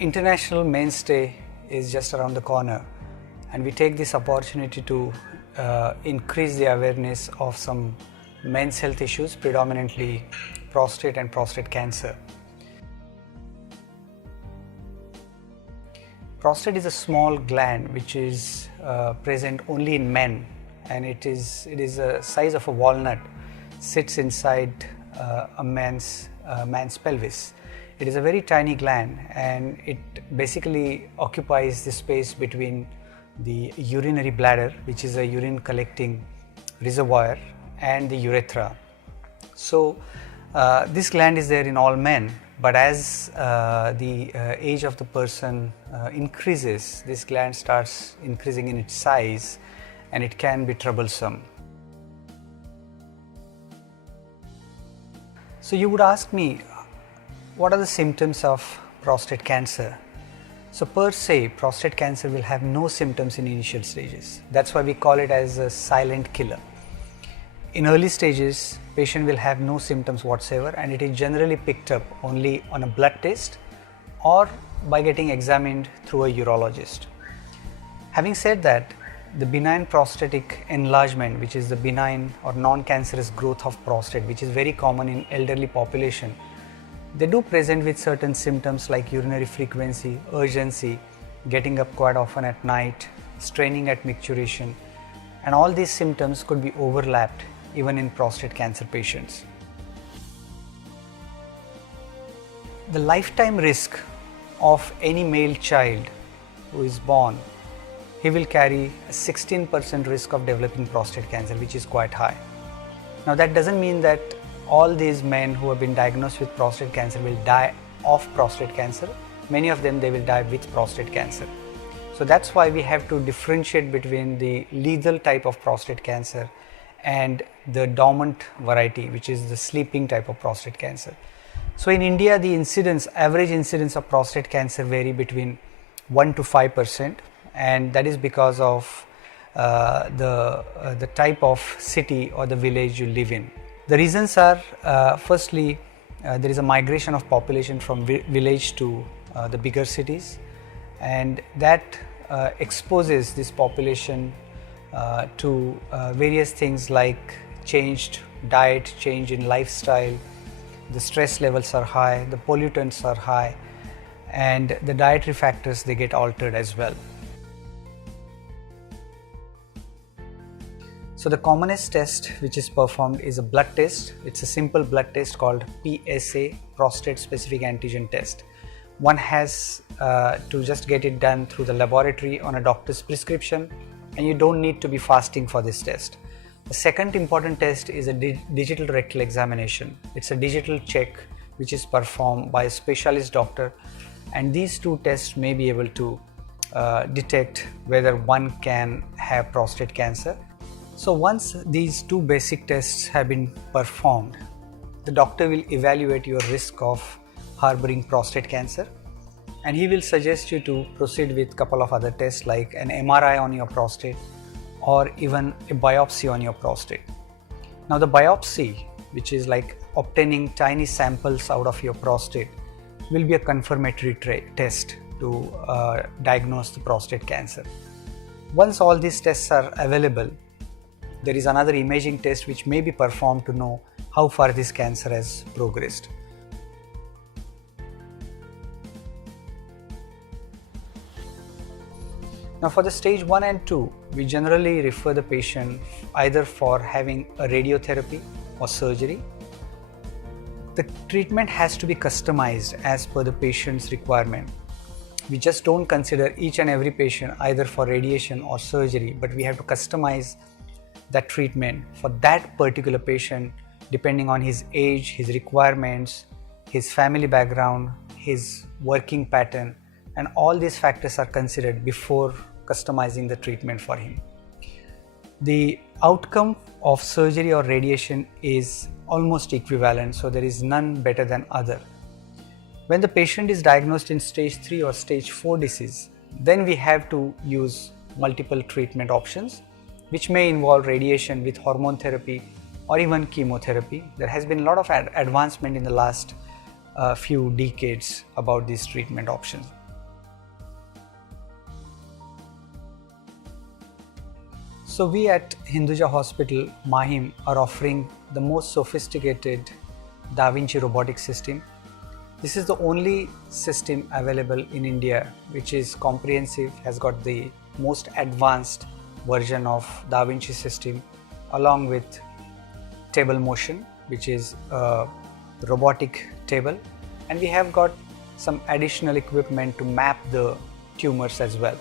International Men's Day is just around the corner, and we take this opportunity to increase the awareness of some men's health issues, predominantly prostate and prostate cancer. Prostate is a small gland which is present only in men, and it is a size of a walnut, sits inside a man's pelvis. It is a very tiny gland, and it basically occupies the space between the urinary bladder, which is a urine collecting reservoir, and the urethra. So this gland is there in all men, but as the age of the person increases, this gland starts increasing in its size, and it can be troublesome. So you would ask me, what are the symptoms of prostate cancer? So per se, prostate cancer will have no symptoms in initial stages. That's why we call it as a silent killer. In early stages, patient will have no symptoms whatsoever, and it is generally picked up only on a blood test or by getting examined through a urologist. Having said that, the benign prostatic enlargement, which is the benign or non-cancerous growth of prostate, which is very common in elderly population, they do present with certain symptoms like urinary frequency, urgency, getting up quite often at night, straining at micturition, and all these symptoms could be overlapped even in prostate cancer patients. The lifetime risk of any male child who is born, he will carry a 16% risk of developing prostate cancer, which is quite high. Now that doesn't mean that all these men who have been diagnosed with prostate cancer will die of prostate cancer. Many of them, they will die with prostate cancer. So that's why we have to differentiate between the lethal type of prostate cancer and the dormant variety, which is the sleeping type of prostate cancer. So in India, the average incidence of prostate cancer vary between 1 to 5%, and that is because of the type of city or the village you live in. The reasons are, firstly, there is a migration of population from village to the bigger cities, and that exposes this population to various things like changed diet, change in lifestyle, the stress levels are high, the pollutants are high, and the dietary factors, they get altered as well. So the commonest test which is performed is a blood test. It's a simple blood test called PSA, prostate specific antigen test. One has to just get it done through the laboratory on a doctor's prescription, and you don't need to be fasting for this test. The second important test is a digital rectal examination. It's a digital check which is performed by a specialist doctor, and these two tests may be able to detect whether one can have prostate cancer. So once these two basic tests have been performed, the doctor will evaluate your risk of harboring prostate cancer, and he will suggest you to proceed with a couple of other tests like an MRI on your prostate or even a biopsy on your prostate. Now the biopsy, which is like obtaining tiny samples out of your prostate, will be a confirmatory test to diagnose the prostate cancer. Once all these tests are available, there is another imaging test which may be performed to know how far this cancer has progressed. Now for the stage 1 and 2, we generally refer the patient either for having a radiotherapy or surgery. The treatment has to be customized as per the patient's requirement. We just don't consider each and every patient either for radiation or surgery, but we have to customize that treatment for that particular patient depending on his age, his requirements, his family background, his working pattern, and all these factors are considered before customizing the treatment for him. The outcome of surgery or radiation is almost equivalent, so there is none better than other. When the patient is diagnosed in stage 3 or stage 4 disease, then we have to use multiple treatment options, which may involve radiation with hormone therapy or even chemotherapy. There has been a lot of advancement in the last few decades about these treatment options. So we at Hinduja Hospital, Mahim, are offering the most sophisticated Da Vinci robotic system. This is the only system available in India which is comprehensive, has got the most advanced version of Da Vinci system along with table motion, which is a robotic table, and we have got some additional equipment to map the tumors as well.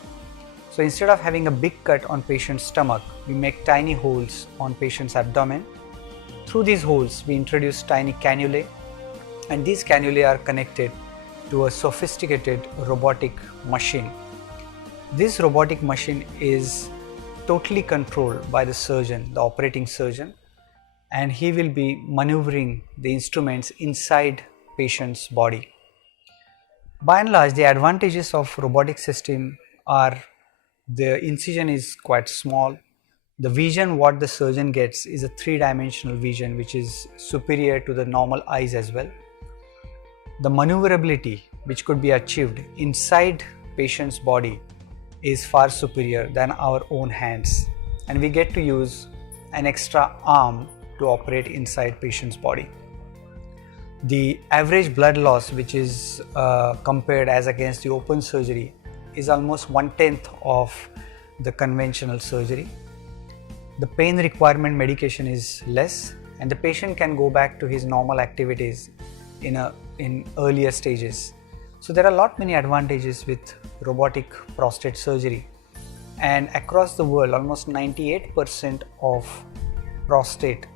So instead of having a big cut on patient's stomach, we make tiny holes on patient's abdomen. Through these holes, we introduce tiny cannulae, and these cannulae are connected to a sophisticated robotic machine. This robotic machine is totally controlled by the surgeon, the operating surgeon, and he will be maneuvering the instruments inside patient's body. By and large, the advantages of robotic system are the incision is quite small. The vision what the surgeon gets is a three-dimensional vision which is superior to the normal eyes as well. The maneuverability which could be achieved inside patient's body is far superior than our own hands, and we get to use an extra arm to operate inside patient's body. The average blood loss which is compared as against the open surgery is almost 1/10 of the conventional surgery. The pain requirement medication is less, and the patient can go back to his normal activities in earlier stages. So there are many advantages with robotic prostate surgery, and across the world almost 98% of prostate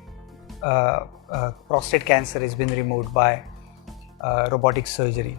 cancer has been removed by robotic surgery.